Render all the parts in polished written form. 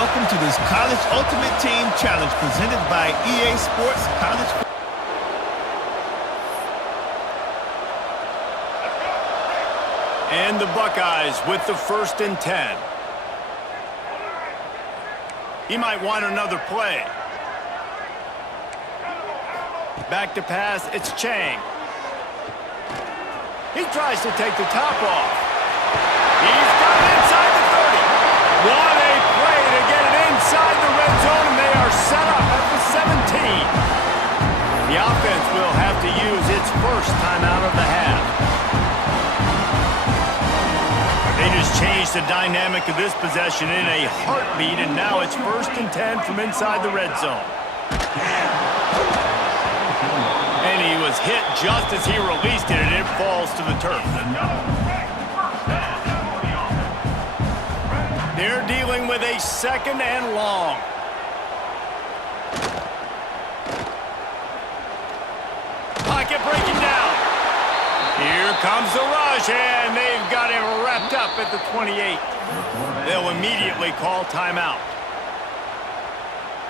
Welcome to this College Ultimate Team Challenge presented by EA Sports College. And the Buckeyes with the 1st and 10. He might want another play. Back to pass, it's Chang. He tries to take the top off. He's got it inside the 30. What a play to get it inside the red zone, and they are set up at the 17. The offense will have to use its first timeout of the half. They just changed the dynamic of this possession in a heartbeat, and now it's 1st and 10 from inside the red zone. And he was hit just as he released it, and it falls to the turf. They're dealing with a 2nd and long. Pocket breaking down. Here comes the rush, and they've got him wrapped up at the 28. They'll immediately call timeout.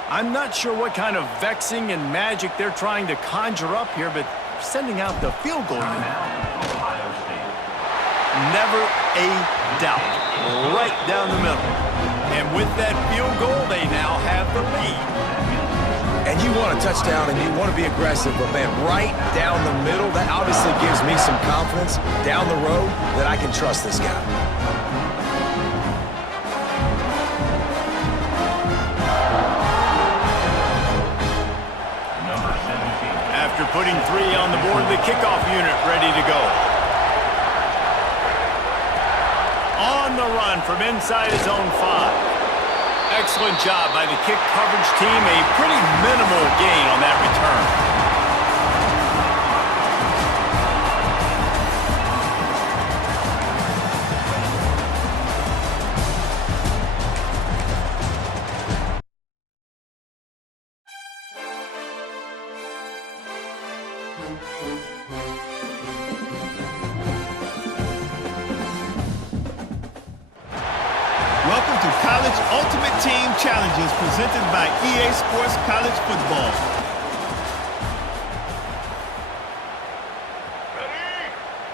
I'm not sure what kind of vexing and magic they're trying to conjure up here, but sending out the field goal unit. Never a doubt. Right down the middle. And with that field goal, they now have the lead. And you want a touchdown and you want to be aggressive, but man, right down the middle, that obviously gives me some confidence down the road that I can trust this guy. After putting 3 on the board, the kickoff unit ready to go. On the run from inside his own 5. Excellent job by the kick coverage team. A pretty minimal gain on that return. Welcome to College Ultimate Team Challenges presented by EA Sports College Football.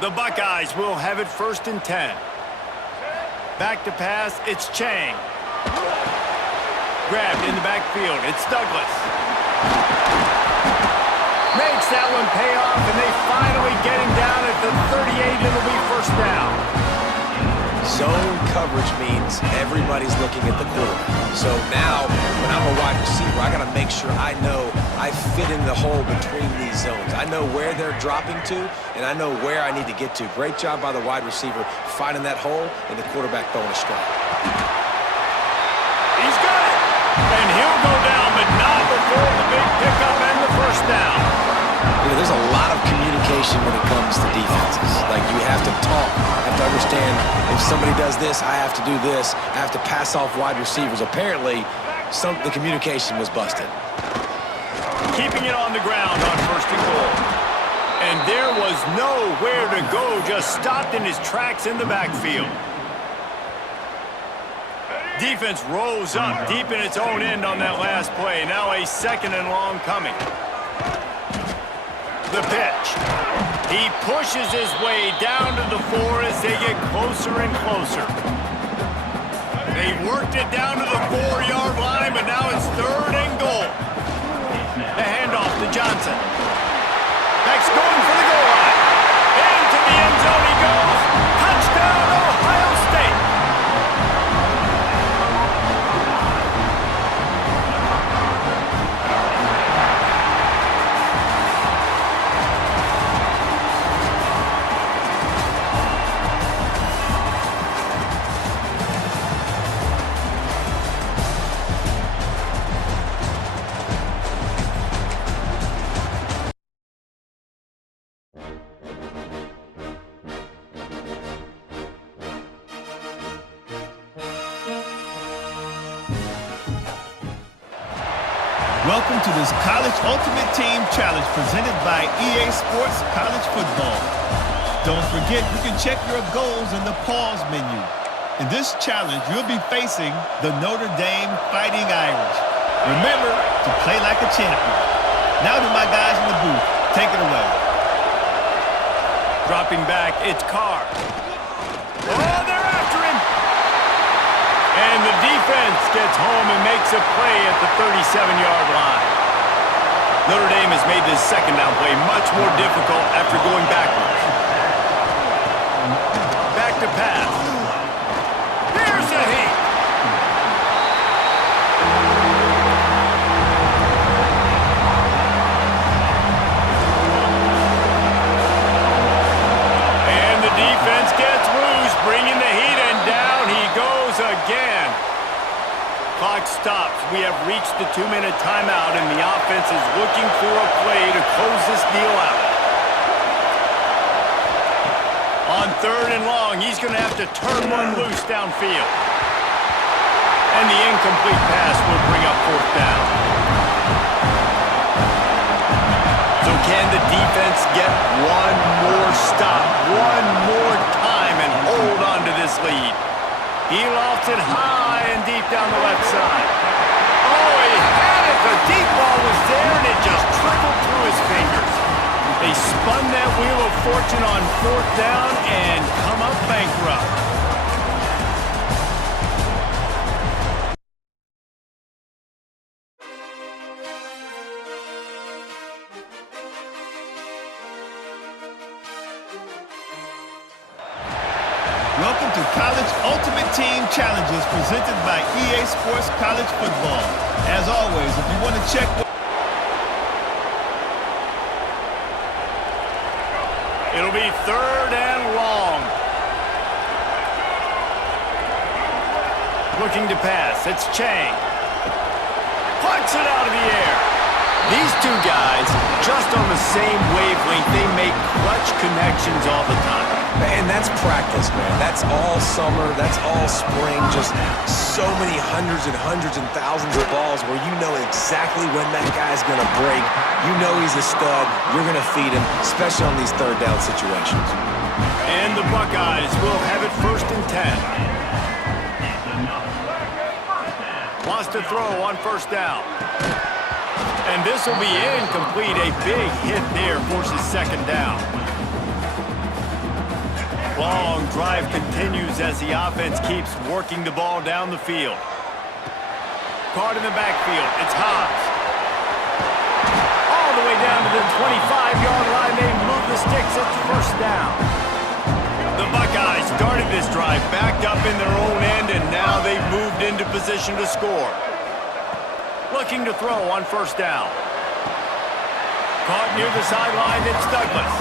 The Buckeyes will have it 1st and 10. Back to pass, it's Chang. Grabbed in the backfield, it's Douglas. Makes that one pay off, and they finally get him down at the 38. It'll be 1st down. Zone coverage means everybody's looking at the quarterback. So now, when I'm a wide receiver, I got to make sure I know I fit in the hole between these zones. I know where they're dropping to, and I know where I need to get to. Great job by the wide receiver finding that hole, and the quarterback throwing a strike. He's got it! And he'll go down, but not before the big pickup and the 1st down. You know, there's a lot of communication when it comes to defenses. Like, you have to talk, you have to understand if somebody does this, I have to do this. I have to pass off wide receivers. Apparently, the communication was busted. Keeping it on the ground on 1st and goal. And there was nowhere to go, just stopped in his tracks in the backfield. Defense rose up deep in its own end on that last play. Now a 2nd and long coming. The pitch. He pushes his way down to the 4 as they get closer and closer. They worked it down to the 4-yard line, but now it's 3rd and goal. The handoff to Johnson. Beck's going for the goal line. Into the end zone he goes. Touchdown, Ohio State. Welcome to this College Ultimate Team Challenge presented by EA Sports College Football. Don't forget, you can check your goals in the pause menu. In this challenge, you'll be facing the Notre Dame Fighting Irish. Remember to play like a champion. Now to my guys in the booth. Take it away. Dropping back, it's Carr. Oh, they're after him. And the defense gets home and makes a play at the 37-yard line. Notre Dame has made this second down play much more difficult after going backwards. Back to pass. Here's the heat. And the defense gets loose, bringing the heat, and down he goes again. Clock stops. We have reached the 2-minute timeout, and the offense is looking for a play to close this deal out. On 3rd and long, he's going to have to turn one loose downfield. And the incomplete pass will bring up 4th down. So can the defense get one more stop, one more time, and hold on to this lead? He lofts it high and deep down the left side. Oh, he had it. The deep ball was there, and it just trickled through his fingers. They spun that wheel of fortune on 4th down and come up bankrupt. Welcome to College Ultimate Team Challenges presented by EA Sports College Football. As always, if you want to check... It'll be 3rd and long. Looking to pass. It's Chang. Puts it out of the air. These two guys, just on the same wavelength, they make clutch connections all the time. And that's practice, man. That's all summer. That's all spring. Just so many hundreds and thousands of balls where you know exactly when that guy's going to break. You know he's a stud. You're going to feed him, especially on these 3rd down situations. And the Buckeyes will have it 1st and 10. Wants to throw on 1st down. And this will be incomplete. A big hit there forces 2nd down. Long drive continues as the offense keeps working the ball down the field. Caught in the backfield. It's Hobbs. All the way down to the 25-yard line. They move the sticks. It's 1st down. The Buckeyes started this drive backed up in their own end, and now they've moved into position to score. Looking to throw on 1st down. Caught near the sideline. It's Douglas.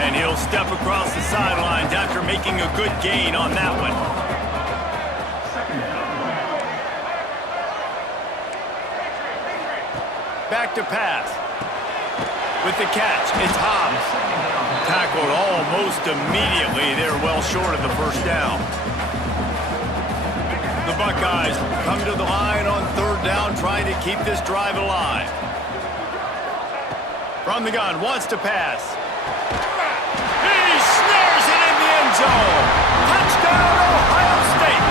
And he'll step across the sidelines after making a good gain on that one. Back to pass. With the catch, it's Hobbs. Tackled almost immediately. They're well short of the 1st down. The Buckeyes come to the line on 3rd down, trying to keep this drive alive. From the gun, wants to pass. Snares it in the end zone. Touchdown, Ohio State.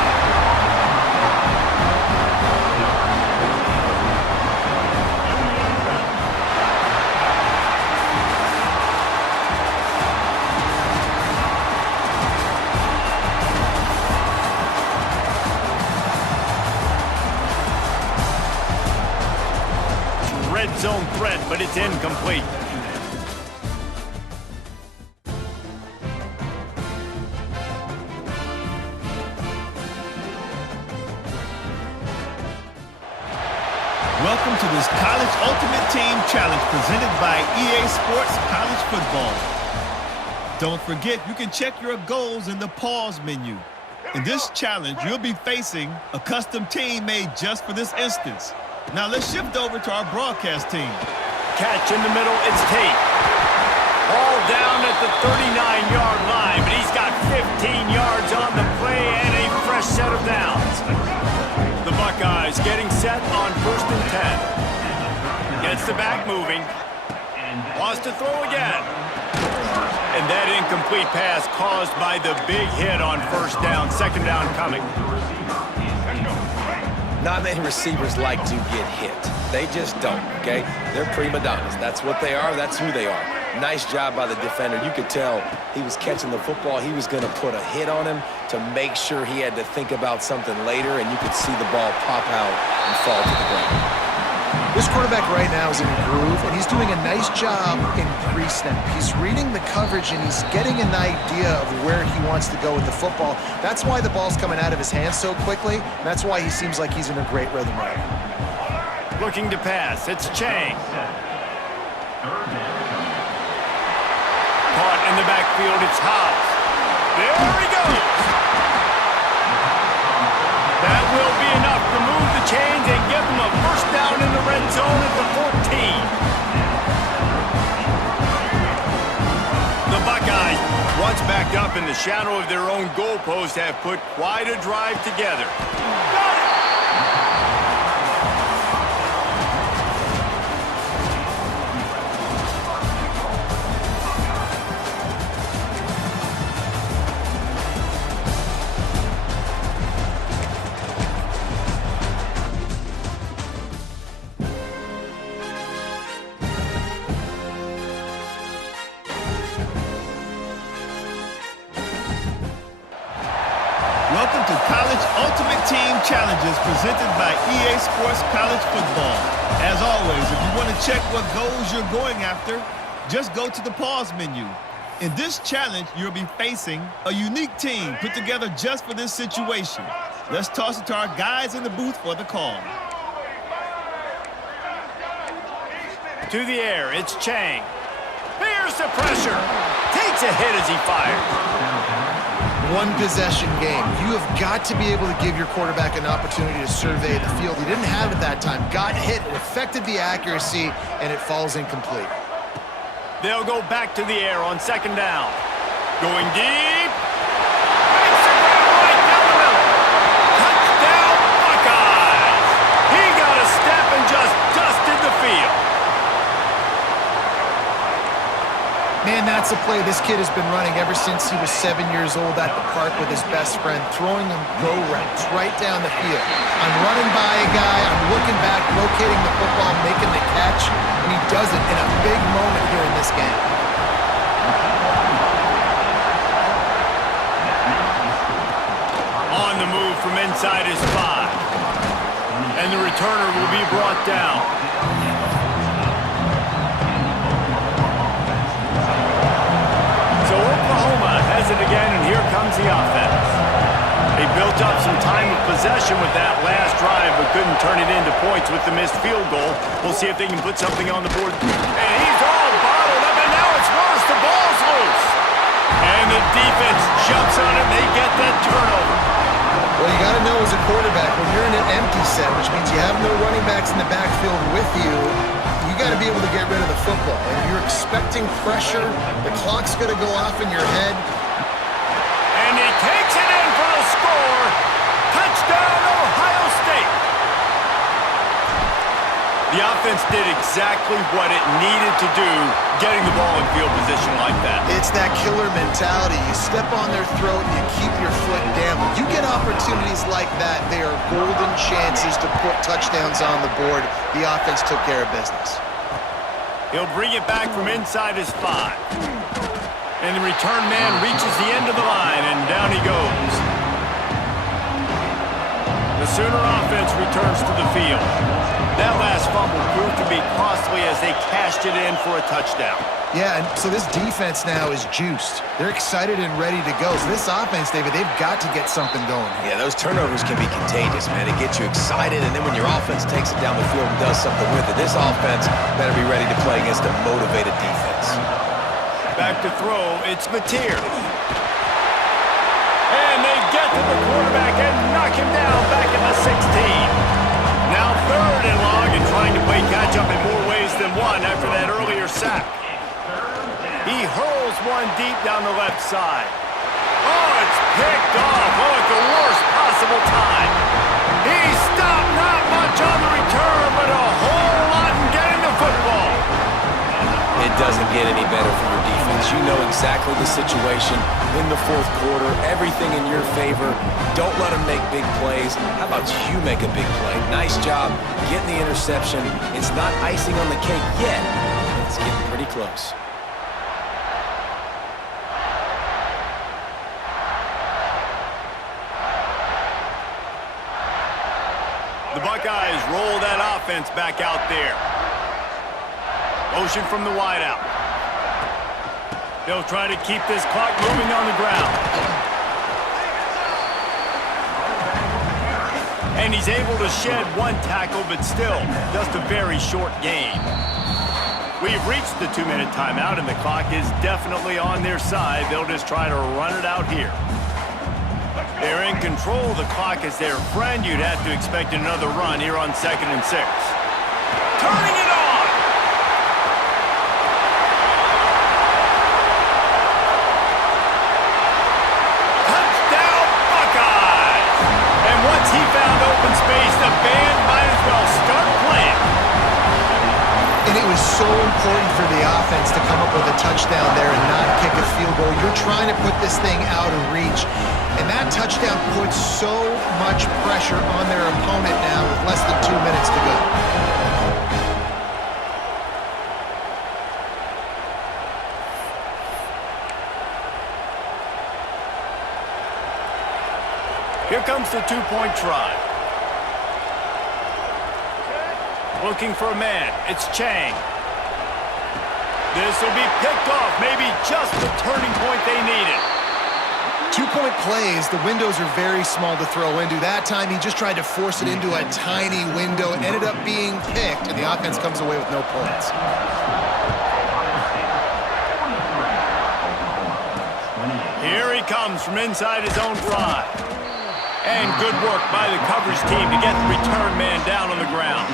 Red zone threat, but it's incomplete. Welcome to this College Ultimate Team Challenge presented by EA Sports College Football. Don't forget, you can check your goals in the pause menu. In this challenge, you'll be facing a custom team made just for this instance. Now let's shift over to our broadcast team. Catch in the middle, it's Tate. All down at the 39-yard line, but he's got 15 yards on the play and a fresh set of downs. The Buckeyes getting set on 1st and 10. Gets the back moving. Wants to throw again. And that incomplete pass caused by the big hit on first down, second down coming. Not many receivers like to get hit. They just don't, okay? They're prima donnas. That's what they are. That's who they are. Nice job by the defender. You could tell he was catching the football. He was going to put a hit on him to make sure he had to think about something later, and you could see the ball pop out and fall to the ground. This quarterback right now is in a groove, and he's doing a nice job in pre-snap. He's reading the coverage, and he's getting an idea of where he wants to go with the football. That's why the ball's coming out of his hands so quickly. And that's why he seems like he's in a great rhythm right now. Looking to pass. It's Chang. Caught in the backfield. It's Hobbs. There he goes. That will be enough to move the chains and give them a first down in the red zone at the 14. The Buckeyes, once backed up in the shadow of their own goalpost, have put quite a drive together. Got it! Welcome to College Ultimate Team Challenges presented by EA Sports College Football. As always, if you want to check what goals you're going after, just go to the pause menu. In this challenge, you'll be facing a unique team put together just for this situation. Let's toss it to our guys in the booth for the call. To the air, it's Chang. Bears the pressure. Takes a hit as he fires. One possession game. You have got to be able to give your quarterback an opportunity to survey the field. He didn't have it that time. Got hit, it affected the accuracy, and it falls incomplete. They'll go back to the air on second down. Going deep. Makes the grab right down the middle. Touchdown, Buckeyes. He got a step and just dusted the field. Man, that's a play this kid has been running ever since he was 7 years old at the park with his best friend, throwing him go routes right down the field. I'm running by a guy, I'm looking back, locating the football, making the catch, and he does it in a big moment here in this game. On the move from inside his 5. And the returner will be brought down. So Oklahoma has it again, and here comes the offense. They built up some time of possession with that last drive, but couldn't turn it into points with the missed field goal. We'll see if they can put something on the board. And he's all bottled up, and now it's worse. The ball's loose. And the defense jumps on it, and they get that turnover. Well, you got to know as a quarterback, when you're in an empty set, which means you have no running backs in the backfield with you, you got to be able to get rid of the football. And you're expecting pressure. The clock's going to go off in your head. And he takes it in for the score. Touchdown, Ohio State. The offense did exactly what it needed to do, getting the ball in field position like that. It's that killer mentality. You step on their throat and you keep your foot down. When you get opportunities like that, they are golden chances to put touchdowns on the board. The offense took care of business. He'll bring it back from inside his 5. And the return man reaches the end of the line, and down he goes. The Sooner offense returns to the field. That last fumble proved to be costly as they cashed it in for a touchdown. Yeah, and so this defense now is juiced. They're excited and ready to go. So this offense, David, they've got to get something going. Yeah, those turnovers can be contagious, man. It gets you excited, and then when your offense takes it down the field and does something with it, this offense better be ready to play against a motivated defense. Back to throw, it's Mateer. And they get to the quarterback and knock him down back at the 16. Now third and long and trying to play catch-up in more ways than one after that earlier sack. He hurls one deep down the left side. Oh, it's picked off. Oh, at the worst possible time. He stopped not much on the return, but a whole lot in getting the football. It doesn't get any better for your defense offense, you know exactly the situation in the fourth quarter, everything in your favor. Don't let them make big plays. How about you make a big play? Nice job getting the interception. It's not icing on the cake yet, but it's getting pretty close. The Buckeyes roll that offense back out there. Motion from the wideout. They'll try to keep this clock moving on the ground. And he's able to shed one tackle, but still just a very short gain. We've reached the 2-minute timeout, and the clock is definitely on their side. They'll just try to run it out here. They're in control of the clock as their friend. You'd have to expect another run here on 2nd and 6. Turning it on! Touchdown, Buckeyes! And once he found open space, the band might as well start playing. And it was so important for the offense to come up with a touchdown there and not kick a field goal. You're trying to put this thing out of reach. And that touchdown puts so much pressure on their opponent now with less than 2 minutes to go. Here comes the 2-point try. Looking for a man. It's Chang. This will be picked off. Maybe just the turning point they needed. 2-point plays, the windows are very small to throw into. That time, he just tried to force it into a tiny window. It ended up being picked, and the offense comes away with no points. Here he comes from inside his own 5. And good work by the coverage team to get the return man down on the ground.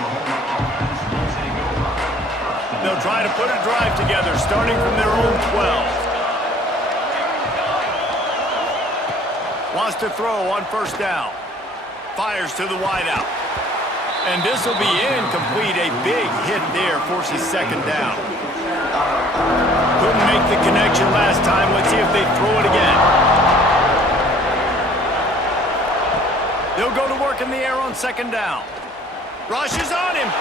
They'll try to put a drive together, starting from their own 12. Wants to throw on 1st down. Fires to the wideout. And this will be incomplete. A big hit there forces 2nd down. Couldn't make the connection last time. Let's see if they throw it again. They'll go to work in the air on 2nd down. Rushes on him.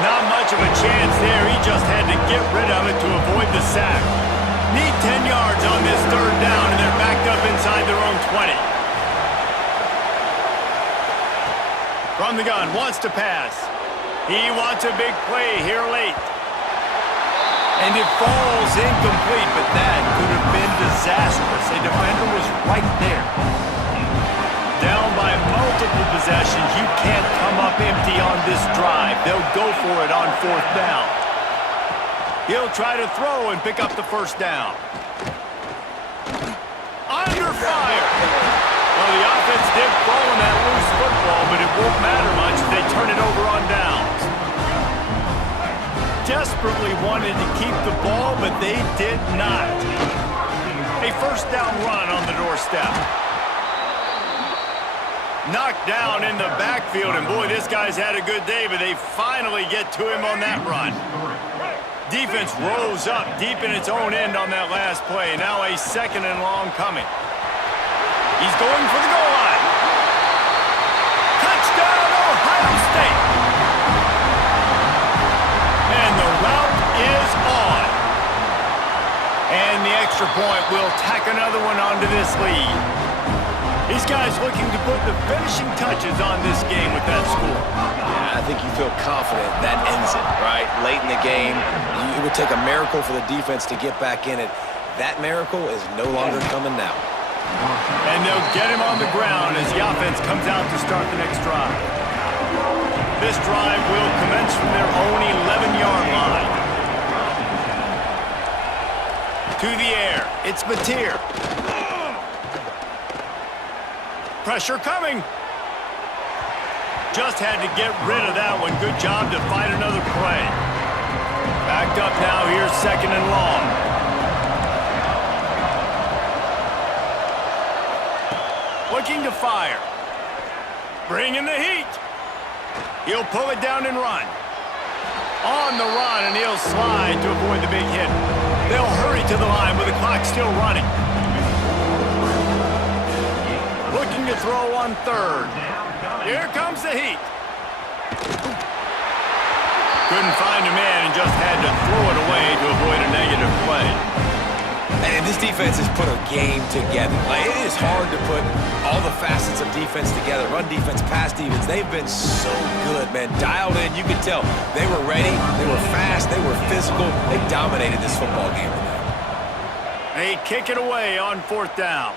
Not much of a chance there. He just had to get rid of it to avoid the sack. Need 10 yards on this 3rd down, and they're backed up inside their own 20. From the gun, wants to pass. He wants a big play here late. And it falls incomplete, but that could have been disastrous. A defender was right there. Down by multiple possessions. You can't come up empty on this drive. They'll go for it on 4th down. He'll try to throw and pick up the 1st down. Under fire! Well, the offense did throw in that loose football, but it won't matter much if they turn it over on downs. Desperately wanted to keep the ball, but they did not. A 1st down run on the doorstep. Knocked down in the backfield, and boy, this guy's had a good day, but they finally get to him on that run. Defense rose up deep in its own end on that last play. Now a 2nd and long coming. He's going for the goal line. Touchdown, Ohio State. And the route is on. And the extra point will tack another one onto this lead. These guys looking to put the finishing touches on this game with that score. Yeah, I think you feel confident that ends it, right? Late in the game, it would take a miracle for the defense to get back in it. That miracle is no longer coming now. And they'll get him on the ground as the offense comes out to start the next drive. This drive will commence from their own 11-yard line. To the air, it's Mateer. Pressure coming. Just had to get rid of that one. Good job to fight another play. Backed up now. Here's 2nd and long. Looking to fire. Bringing the heat. He'll pull it down and run. On the run, and he'll slide to avoid the big hit. They'll hurry to the line with the clock still running. Looking to throw on third. Here comes the heat. Couldn't find a man and just had to throw it away to avoid a negative play. And this defense has put a game together. Like, it is hard to put all the facets of defense together. Run defense, pass defense. They've been so good, man. Dialed in. You could tell they were ready. They were fast. They were physical. They dominated this football game today. They kick it away on fourth down.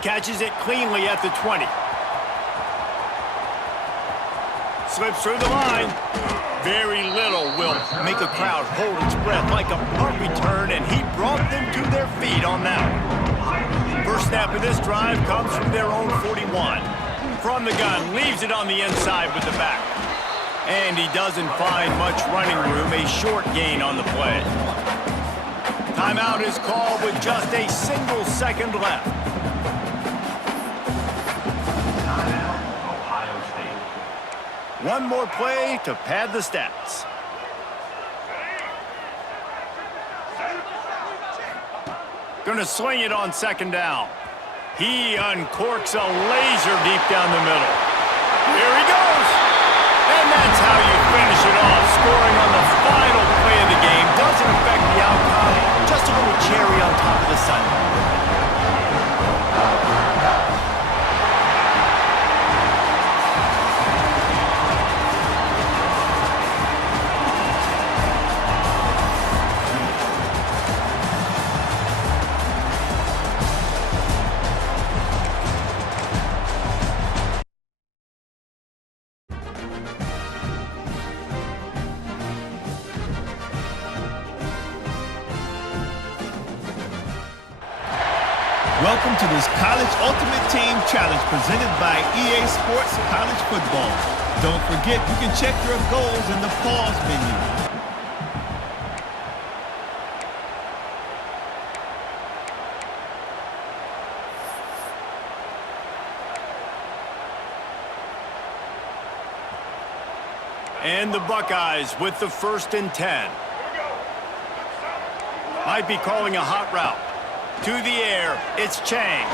Catches it cleanly at the 20. Slips through the line. Very little will make a crowd hold its breath like a punt return, and he brought them to their feet on that one. First snap of this drive comes from their own 41. From the gun, leaves it on the inside with the back. And he doesn't find much running room, a short gain on the play. Timeout is called with just a single second left. One more play to pad the stats. Gonna swing it on second down. He uncorks a laser deep down the middle. Here he goes. And that's how you finish it off. Scoring on the final play of the game doesn't affect the outcome. Just a little cherry on top of the sundae. Welcome to this College Ultimate Team Challenge presented by EA Sports College Football. Don't forget, you can check your goals in the pause menu. And the Buckeyes with the 1st and 10. Might be calling a hot route. To the air, it's Chang.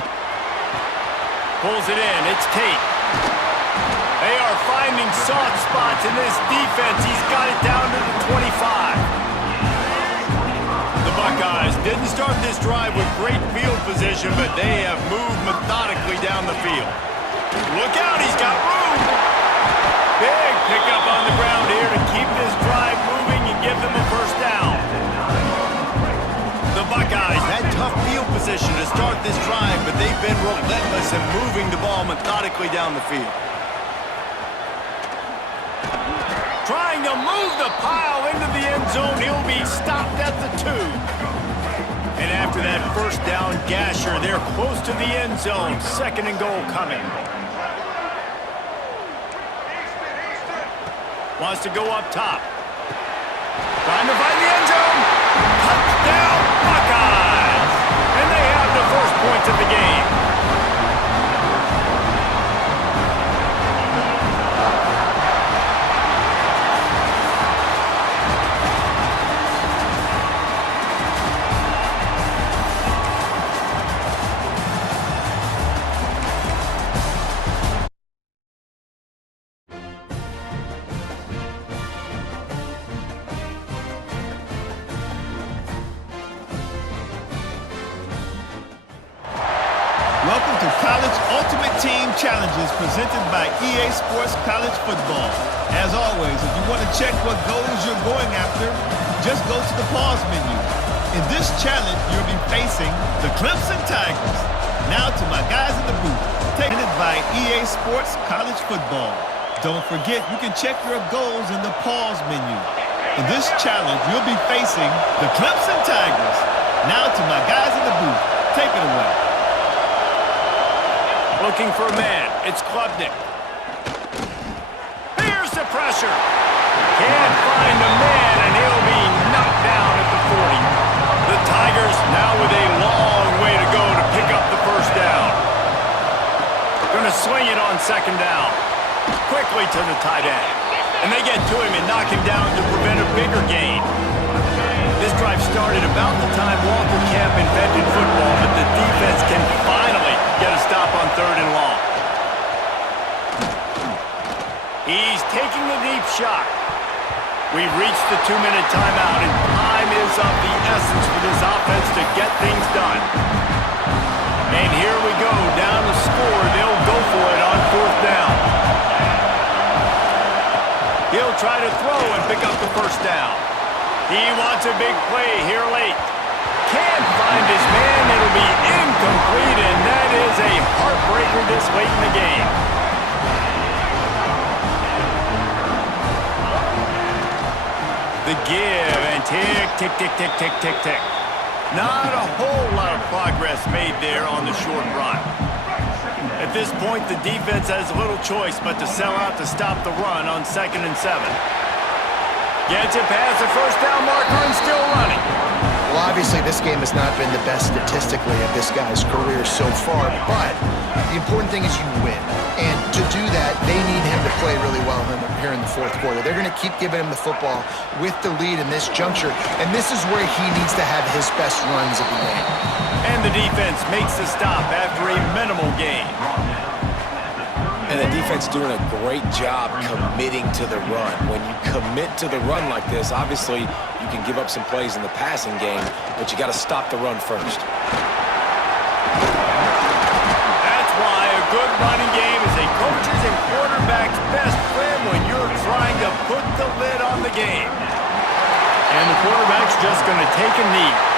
Pulls it in, it's Tate. They are finding soft spots in this defense. He's got it down to the 25. The Buckeyes didn't start this drive with great field position, but they have moved methodically down the field. Look out, he's got room. Big pickup on the ground here to keep this drive moving and give them a first down. The Buckeyes had tough field position to start this drive, but they've been relentless in moving the ball methodically down the field. Trying to move the pile into the end zone. He'll be stopped at the 2. And after that first down gasher, they're close to the end zone. 2nd and goal coming. Wants to go up top. Trying to find the end zone. Touchdown, Buckeyes! And they have the first points of the game. Welcome to College Ultimate Team Challenges presented by EA Sports College Football. As always, if you want to check what goals you're going after, just go to the pause menu. In this challenge, you'll be facing the Clemson Tigers. Now to my guys in the booth, taken by EA Sports College Football. Don't forget, you can check your goals in the pause menu. In this challenge, you'll be facing the Clemson Tigers. Now to my guys in the booth, take it away. Looking for a man. It's Klubnik. Here's the pressure. Can't find a man, and he'll be knocked down at the 40. The Tigers now with a long way to go to pick up the first down. Gonna swing it on 2nd down. Quickly to the tight end. And they get to him and knock him down to prevent a bigger gain. This drive started about the time Walker Camp invented football, but the defense can finally get a stop on 3rd and long. He's taking the deep shot. We've reached the 2-minute timeout, and time is of the essence for this offense to get things done. And here we go, down the score. They'll go for it on 4th down. He'll try to throw and pick up the 1st down. He wants a big play here late. Can't find his man. It'll be incomplete, and that is a heartbreaker this late in the game. The give, and tick, tick, tick, tick, tick, tick, tick. Not a whole lot of progress made there on the short run. At this point, the defense has little choice but to sell out to stop the run on 2nd and 7. Gets it past the 1st down marker and still running. Well, obviously, this game has not been the best statistically of this guy's career so far, but the important thing is you win. And to do that, they need him to play really well here in the 4th quarter. They're going to keep giving him the football with the lead in this juncture, and this is where he needs to have his best runs of the game. And the defense makes the stop after a minimal gain. And the defense doing a great job committing to the run. When you commit to the run like this, obviously you can give up some plays in the passing game, but you got to stop the run first. That's why a good running game is a coach's and quarterback's best friend when you're trying to put the lid on the game. And the quarterback's just going to take a knee.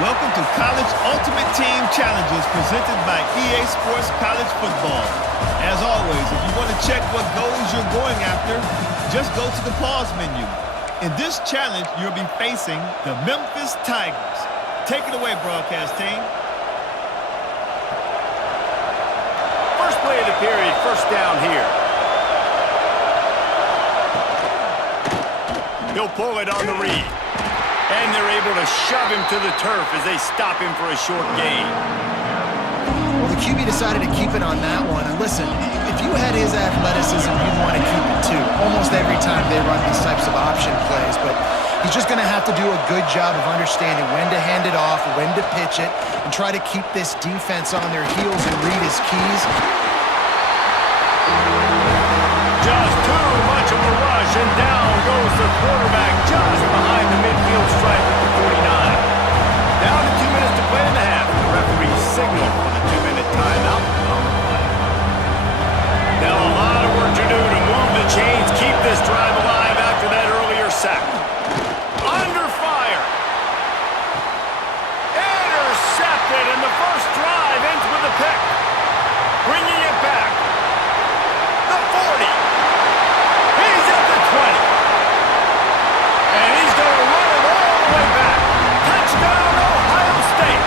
Welcome to College Ultimate Team Challenges presented by EA Sports College Football. As always, if you want to check what goals you're going after, just go to the pause menu. In this challenge, you'll be facing the Memphis Tigers. Take it away, broadcast team. First play of the period, 1st down here. He'll pull it on the read. And they're able to shove him to the turf as they stop him for a short gain. Well, the QB decided to keep it on that one. And listen, if you had his athleticism, you'd want to keep it too. Almost every time they run these types of option plays. But he's just going to have to do a good job of understanding when to hand it off, when to pitch it, and try to keep this defense on their heels and read his keys. Just too much of a rush, and down goes the quarterback just behind the midfield stripe at the 49. Down to 2 minutes to play in the half. The referee signaled for the 2-minute timeout. Now a lot of work to do to move the chains, keep this drive alive after that earlier sack. Under fire. Intercepted, and the first drive ends with a pick. Bringing it back. The 40. He's at the 20. And he's going to run it all the way back. Touchdown, Ohio State.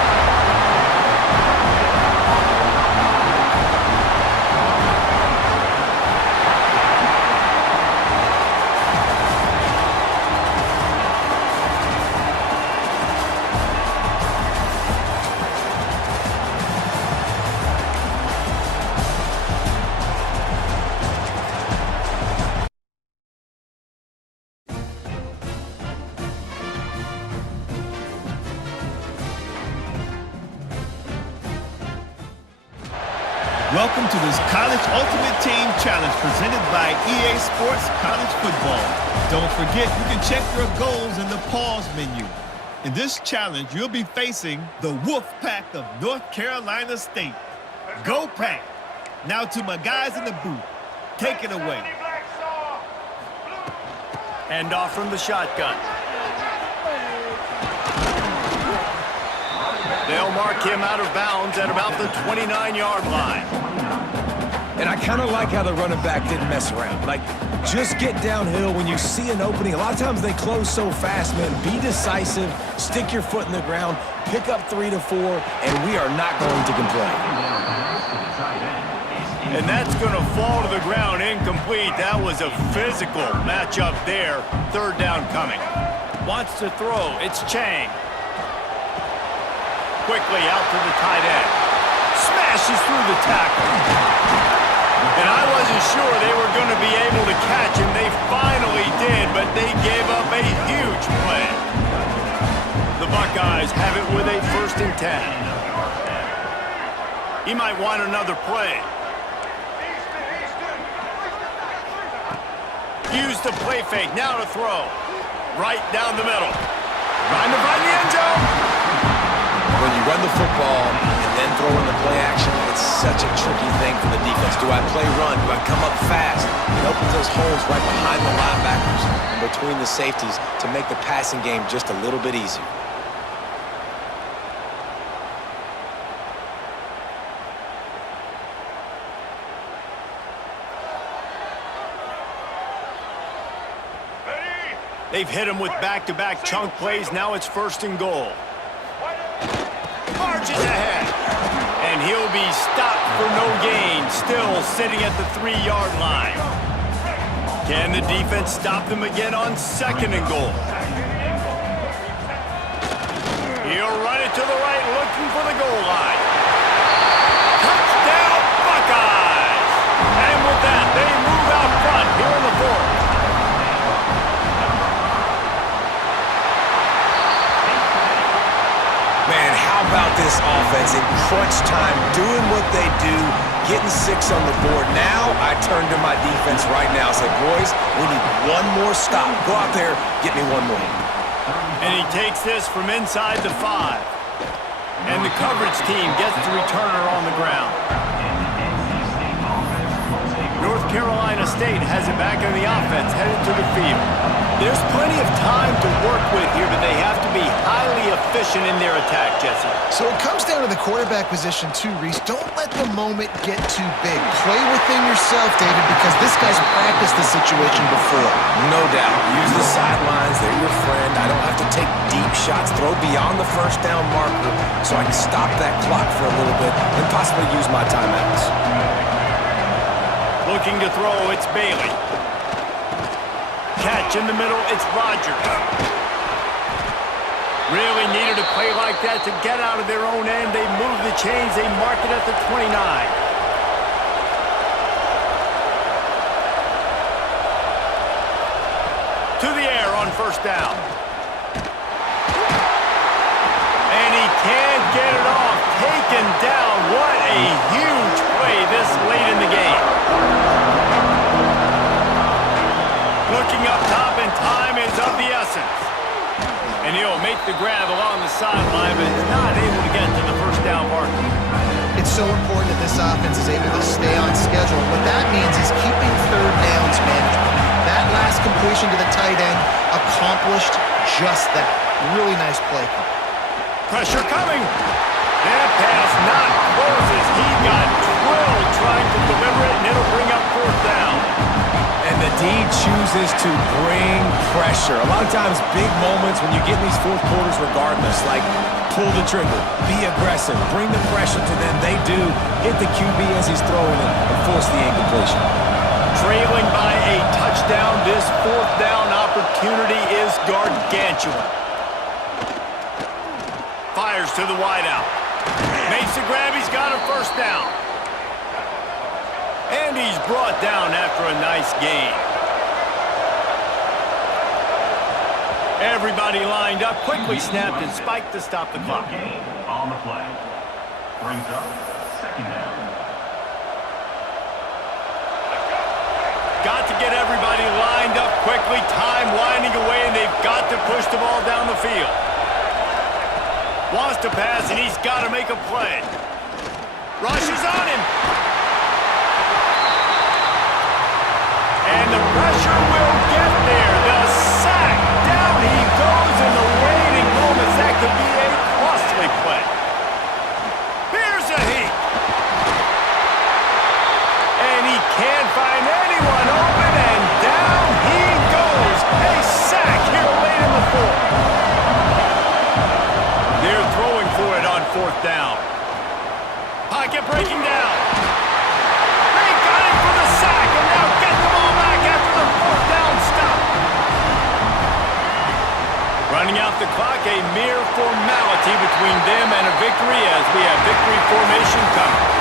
Welcome to this College Ultimate Team Challenge presented by EA Sports College Football. Don't forget, you can check your goals in the pause menu. In this challenge, you'll be facing the Wolf Pack of North Carolina State. Go Pack! Now to my guys in the booth. Take it away. Hand off from the shotgun. They'll mark him out of bounds at about the 29-yard line. And I kind of like how the running back didn't mess around. Like, just get downhill when you see an opening. A lot of times they close so fast, man. Be decisive, stick your foot in the ground, pick up 3 to 4, and we are not going to complain. And that's going to fall to the ground incomplete. That was a physical matchup there. Third down coming. Wants to throw. It's Chang. Quickly out to the tight end. Smashes through the tackle. And I wasn't sure they were going to be able to catch him. They finally did, but they gave up a huge play. The Buckeyes have it with a 1st and 10. He might want another play. Use the play fake, now to throw. Right down the middle. Trying to find the end zone. When you run the football and then throw in the play action, it's such a tricky thing for the defense. Do I play run? Do I come up fast? It opens those holes right behind the linebackers and between the safeties to make the passing game just a little bit easier. They've hit him with back-to-back chunk plays. Now it's 1st and goal. Marches ahead. And he'll be stopped for no gain. Still sitting at the 3-yard line. Can the defense stop them again on 2nd and goal? He'll run it to the right, looking for the goal line. Touchdown, Buckeyes! And with that, they move out front here in the 4th. Man, how about this offense in crunch time, doing what they do, getting 6 on the board. Now I turn to my defense right now and say, boys, we need one more stop. Go out there, get me one more. And he takes this from inside the 5. And the coverage team gets the returner on the ground. North Carolina State has it back in the offense, headed to the field. There's plenty of time to work with here, but they have to be highly efficient in their attack, Jesse. So it comes down to the quarterback position too, Reese. Don't let the moment get too big. Play within yourself, David, because this guy's practiced the situation before. No doubt. Use the sidelines. They're your friend. I don't have to take deep shots. Throw beyond the 1st down marker so I can stop that clock for a little bit and possibly use my timeouts. Looking to throw, it's Bailey. Catch in the middle, it's Rogers. Really needed a play like that to get out of their own end. They move the chains, they mark it at the 29. To the air on 1st down. And he can't get it off. Taken down. What a huge play this late in the game. Looking up top, and time is of the essence. And he'll make the grab along the sideline, but is not able to get to the 1st down marker. It's so important that this offense is able to stay on schedule. What that means is keeping 3rd downs management. That last completion to the tight end accomplished just that. Really nice play. Pressure coming. That pass not closes. He got drilled trying to deliver it, and it'll bring up 4th down. And the D chooses to bring pressure. A lot of times, big moments when you get in these 4th quarters regardless, like pull the trigger, be aggressive, bring the pressure to them. They do hit the QB as he's throwing it and force the incompletion. Trailing by a touchdown, this 4th down opportunity is gargantuan. Fires to the wideout. Makes the grab, he's got a 1st down. And he's brought down after a nice gain. Everybody lined up, quickly snapped and spiked to stop the clock. On the play. Brings up 2nd down. Got to get everybody lined up quickly, time winding away, and they've got to push the ball down the field. Wants to pass, and he's got to make a play. Rushes on him. And the pressure will get there. The sack. Down he goes in the waning moments. That could be a costly play. Here's a heat. And Can't find anyone open, and down he goes. A sack here late in the fourth. They're throwing for it on fourth down. Pocket breaking down. They got him for the sack, and now get the ball back after the fourth down stop. Running out the clock, a mere formality between them and a victory as we have victory formation coming.